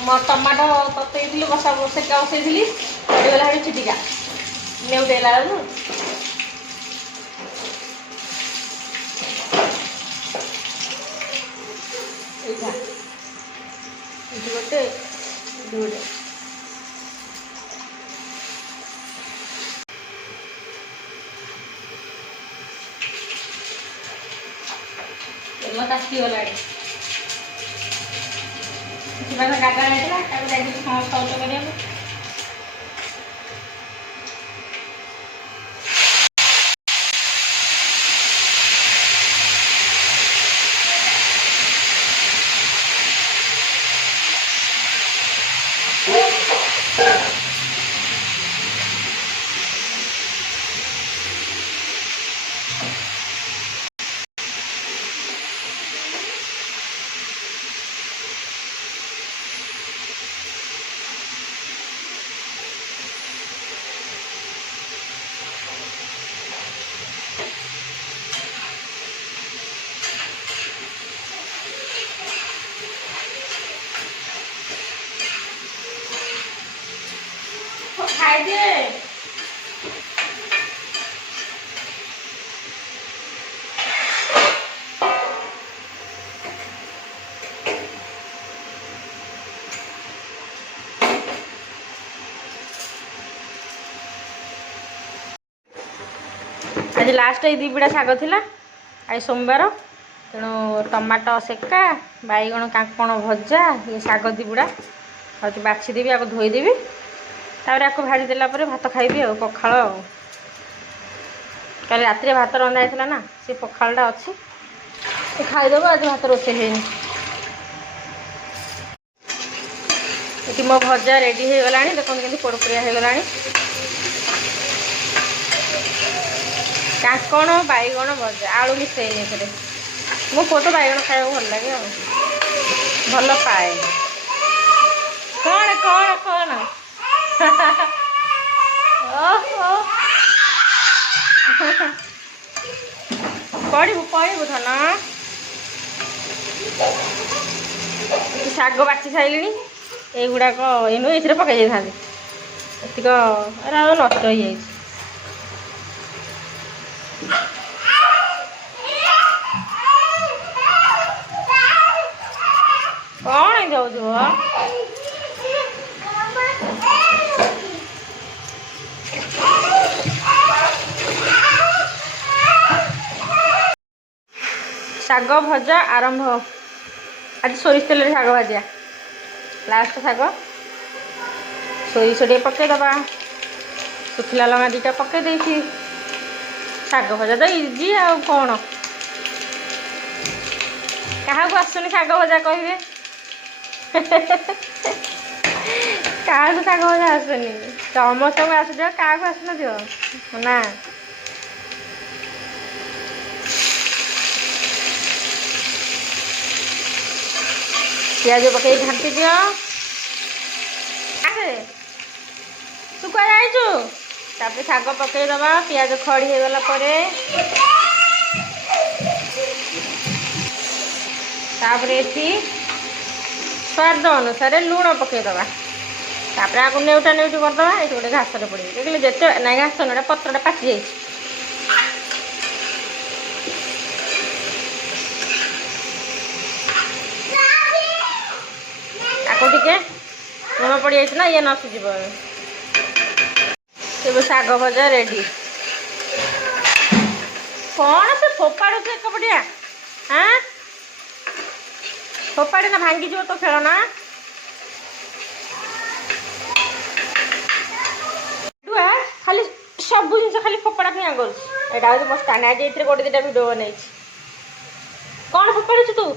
Tomato ततई बसा सेका बसई पड़गला चिटिका नेउटेला गोटे गोटे तेल तातीगला गागा रहा शौच कर खाई दे आज लास्ट ये दीपिड़ा शाग थी आज सोमवार तेणु टमाटो सेका बैगण कांकण भजा ये शाग दीपिड़ा हूँ बाछीदेवी आपको धोईदेवी तापर आपको भाजीदेला भात खाइबी आ पखाल कल रात भात रंधा होता ना से पखालटा अच्छी खाईदेव आज भात रोसे है मो भजा रेडी हो गला देखो कि पोड़पोड़िया हो गला कांकण बैगण भजा आलू मिसेनी मो पुआ तो बैगण खाया भल लगे भल पाए कौन कौन कौन पढ़ू पढ़ू धन शाग बाछी सारे युवाक ये पकई था एतिक नष्ट हो जाए कौन जाऊ शाग भजा आरंभ आज सोरिष तेल शाग भाजिया लास्ट शाग सोरिष टे पकईदबा सुखिला लंगा दीटा पकई देती शाग भजा तो इजी आ कौन क्या आसुनि शाग भजा कहे क्या शाग भजा आसुनि समस्त को आस क्या आसन ना प्याज पकई घाटी दियो तू क्या जाइचु तापर शाग पकईदबा प्याज खड़ी हो गला तापर एठी स्वाद अनुसार लुण पकईदबा तापर आपको नेउटा नेउटी करदबा ये गोटे घास पड़े देखिए जिते ना घास ना पत्रटा पाचि जाइए टे लुण पड़ जाना ये नसीज शाग भजा रेडी कौन से फोपाड़ एक पटिया हाँ फोपाड़ी ना भांगी जो तो खेलना खाली सब जिन खाली फोपाड़ा फिंगा कर मो स्टाण आज ये गोटे दुटा भिड बन कौन फोपाड़ू तू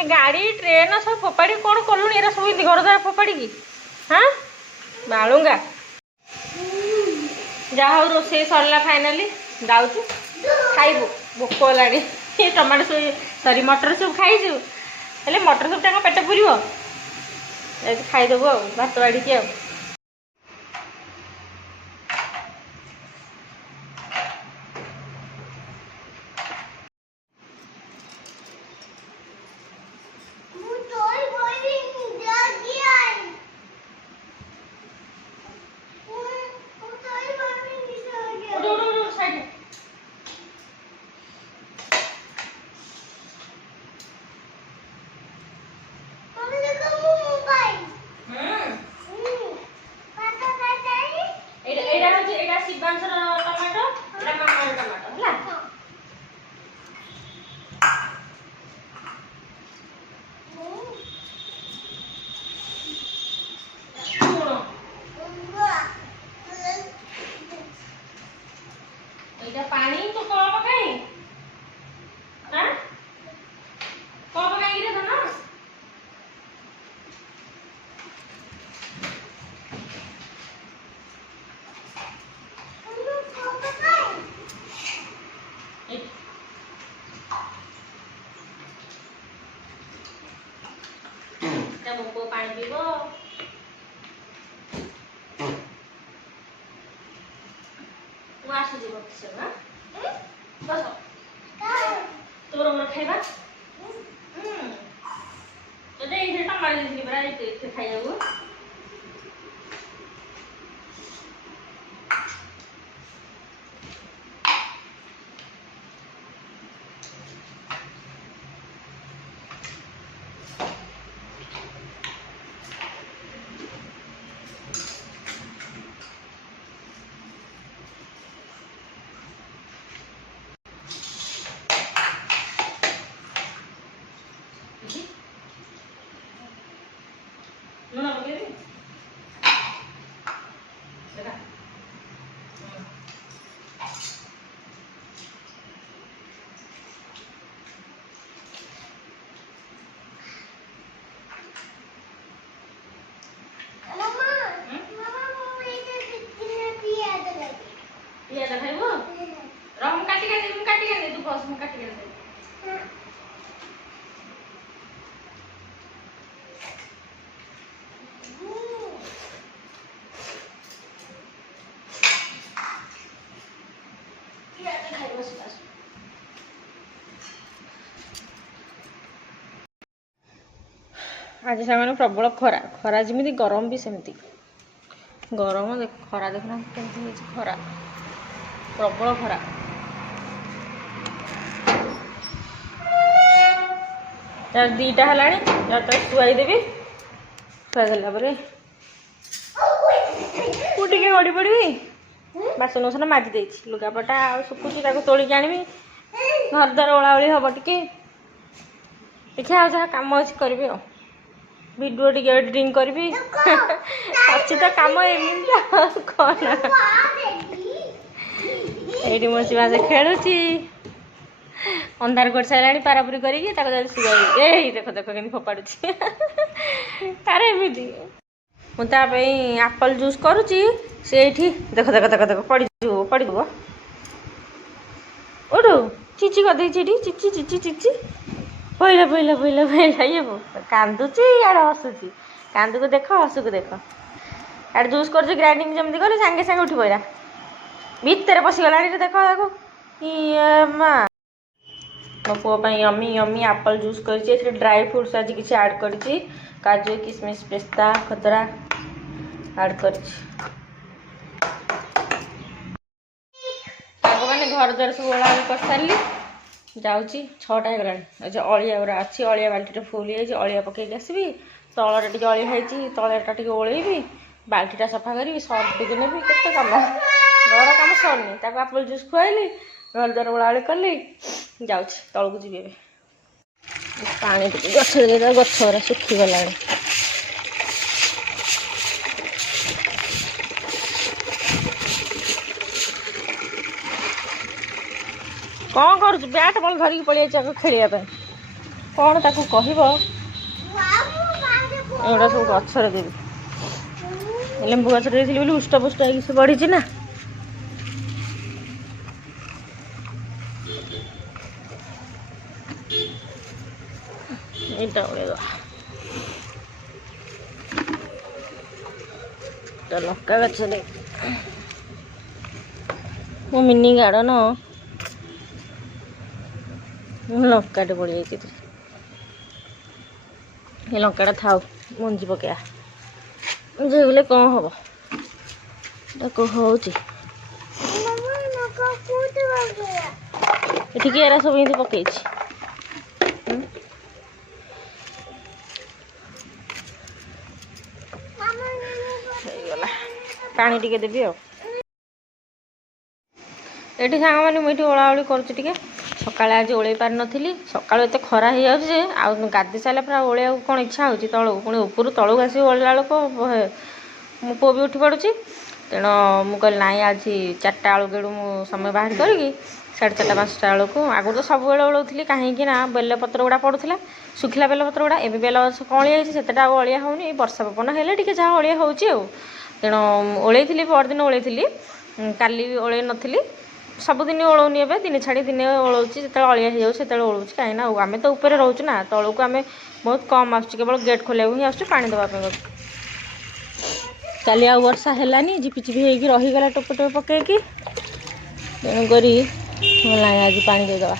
गाड़ी ट्रेन सब फोपाड़ी कौन कलु ये सब घर द्वारा फोपाड़ी की हाँ बालुंगा जहा हूँ रोसे सरला फाइनाली जाऊँ खाइबू भोक गलानी टमाटो सब सरी मटर सूप खाइचु हेले मटर सूपटा पेट पूर खाईदेबू आ भात बाड़ी आ ଲାଗିବ। ମୁଁ ଆସୁଛି ବସ ବସ ତୋର ମୋର ଖାଇବା। ତୋତେ ଏଇଥିରେ ଟମାଟୋ ଦେଇଥିଲି ପରା ଏଇଥିରେ ଖାଇବାକୁ। ଲୁଣ ପକେଇବି ଦେଖା। ପିଆଜ ଖାଇବୁ? ରହ ମୁଁ କାଟିକି ଆଣିଦେବି ତୁ ବସ ମୁଁ କାଟିକି ଆଣିଦେବି। ପିଆଜ ଖାଇବ ଆସ। ଆଜି ସାଙ୍ଗମାନେ ପ୍ରବଳ ଖରା ଯେମିତି ଗରମ ବି ସେମିତି ଗରମ। ଖରା ଦେଖୁନାହାନ୍ତି କେମିତି ହେଇଛି, ଖରା ପ୍ରବଳ ଖରା। यार 2टा हेलाणी यार तो शुआई देवी शुआई देला परे मु टिके गड़ी पड़बी। बासन बासन माजी देछि लुगापटा आ सुकुची ताको तोलिक आनिबी। घर द्वार ओलाओली हम टिके देखिए आ जहाँ काम अच्छी करी आ वीडियो टिके एडिटिंग करी अच्छी तो कम एमती कौन ये मो शिवा से खेलुची अंधार कर सारे पारापुरी करी शुआई देख देख के फोपाड़ी अरे एमती मुझे आप्पल जूस करुच्ची से देख देख देख देख पड़ उठू चिची करदे चिची चिची चिची भैला भैला भैला भैला ये कांदुची आड़े हसुची कांदू को देख हसु को देख आड़े जूस कर ग्राइंडिंग जमी करी सांगे सांगे उठी पड़ा भितर पशिगला देख देखो ये माँ मो पुओ यमी यमी आप्पल जूस कर ड्राई फ्रूट्स आज किसी ऐड कर काजू किशमिश पिस्ता खतरा ऐड कर मैंने घर द्वार सब ओला कर सारी जाऊँगी 6टा हो गला अलिया गुरा अच्छी अलिया बाल्टी फुल हो अलिया पकईक आसबि तल टे अलिया है तलेटा टे ओल्बी बाल्टीटा सफा करी सर्फ टे नेबी केते कम घर कम सरनी आप्पल जूस खुआली घर द्वार ओलाओली कली जाऊँगी तलू जी पानी गछ गछ सुखीगला कौन कर बैट बॉल धरिकी पड़े खेलिया कौन ताकू कह सब गचर देवी लेंबू गच बोली उष्ट पुष्ट से बढ़ी ना इटा लंका गच मो मिनी गार्डन लंकाटे पड़ जाए ये लंकाटा थाउ मंजी पकया जे कौन हम हूँ एरा सब ये पकई पानी टिके देवी ये सांग मैंने मुझे ओलाओली करुच्ची सकाଳେ आज ओल्ई पार नी सकाଳୁ एत खरा हो जाऊँ जे आ गाधी सारा पूरा ओलिया कौन इच्छा हो तलू पुणी उपरू तलू आस ओल्ला बेलू मो पुओ भी उठी पड़ुची तेणु मुझे ना आज 4टा बेलू गेड़ू मु समय बाहर करी 4:30 5टा बेलू आगुरी तो सब ओलाऊली कहीं बेलपत्र गुड़ा पड़ूला शुखिला बेलपत्र गुड़ा एवं बेल गछ कली जाइए से अलिया होनी वर्षा पवन हेल्ले टी जहाँ अलिया हो तेणु ओल्ई परदिन ओल्ई काली भी ओल्ई नी ସବୁଦିନ ଓଳଉନି ଏବେ ଦିନେ ଛାଡ଼ି ଦିନେ ଓଳଉଛି ଯେତେବେଳେ ଅଳିଆ ହେଇଯାଉଛି ସେତେବେଳେ ଓଳଉଛି କାହିଁକି ନା ଆମେ ତ ଉପରେ ରହୁଛୁ ନା ତଳକୁ ଆମେ ବହୁତ କମ୍ ଆସୁଛୁ କେବଳ ଗେଟ୍ ଖୋଲିବାକୁ ହିଁ ଆସୁଛୁ ପାଣି ଦେବା ପାଇଁ ଗଲୁ। କାଲି ଆଉ ବର୍ଷା ହେଲାନି ଝିପିଝିପି ହେଇକି ରହିଗଲା ଟୋପେ ଟୋପେ ପକେଇକି ତେଣୁକରି ନାଇଁ ଆଜି ପାଣି ଦେଇଦେବା।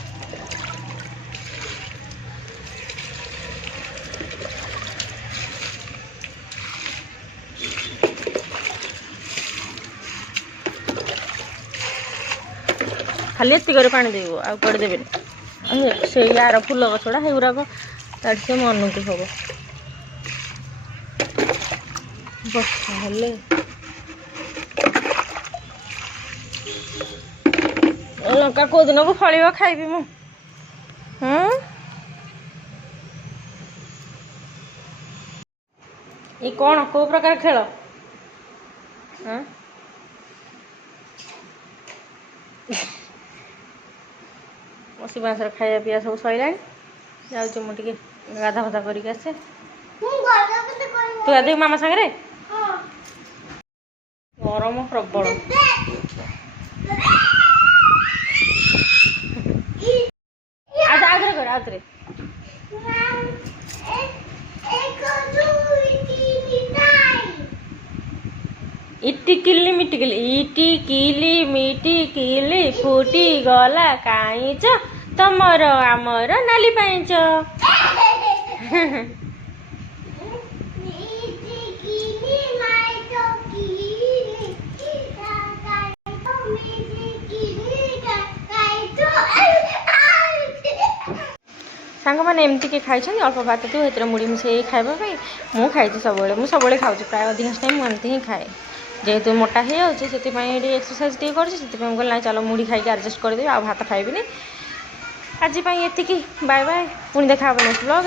ଖାଲି ଏତିକରେ ପାଣି ଦେବ ଆଉ କୁଆଡ଼େ ଦେବେନି। ସେଇ ଆର ଫୁଲ ଗଛଗୁଡ଼ା ସେଗୁଡ଼ାକ ତାଠି ସେ ମନକୁ ହବ ବର୍ଷା ହେଲେ। ଲଙ୍କା କେଉଁ ଦିନକୁ ଫଳିବ ଖାଇବି ମୁଁ। ଏ କ'ଣ କେଉଁ ପ୍ରକାର ଖେଳ? ଶିବାଂଶର ଖାଇବା ପିଇବା ସବୁ ସରିଲାଣି। ଯାଉଛି ମୁଁ ଟିକେ ଗାଧା ଫାଧା କରିକି ଆସେ। ତୁ ଗାଧେଇବୁ ମାମା ସାଙ୍ଗରେ? ଗରମ ପ୍ରବଳ। ଆଉଥରେ କର ଆଉଥରେ। ଇଟି କିଲି ମିଟି କିଲି ଇଟି କିଲି ମିଟି କିଲି ଫୁଟି ଗଲା କାଇଁଚ ତମର ଆମର ନାଲି ପାଇଁଚ। ସାଙ୍ଗମାନେ ଏମିତି କିଏ ଖାଇଛନ୍ତି ଅଳ୍ପ ଭାତ ଥିବ ସେଥିରେ ମୁଢ଼ି ମିଶାଇ ଖାଇବା ପାଇଁ? ମୁଁ ଖାଇଛି ସବୁବେଳେ, ମୁଁ ସବୁବେଳେ ଖାଉଛି ପ୍ରାୟ ଅଧିକାଂଶ ଟାଇମ୍ ମୁଁ ଏମିତି ହିଁ ଖାଏ। ଯେହେତୁ ମୋଟା ହେଇଯାଉଛି ସେଥିପାଇଁ ଟିକେ ଏକ୍ସରସାଇଜ୍ ଟିକେ କରୁଛି ସେଥିପାଇଁ ମୁଁ କହିଲି ନାଇଁ ଚାଲ ମୁଢ଼ି ଖାଇକି ଆଡ଼ଜଷ୍ଟ କରିଦେବି ଆଉ ଭାତ ଖାଇବିନି। ଆଜି ପାଇଁ ଏତିକି, ବାଏ ବାଏ, ପୁଣି ଦେଖା ହେବ ନେକ୍ସଟ ବ୍ଲଗ୍।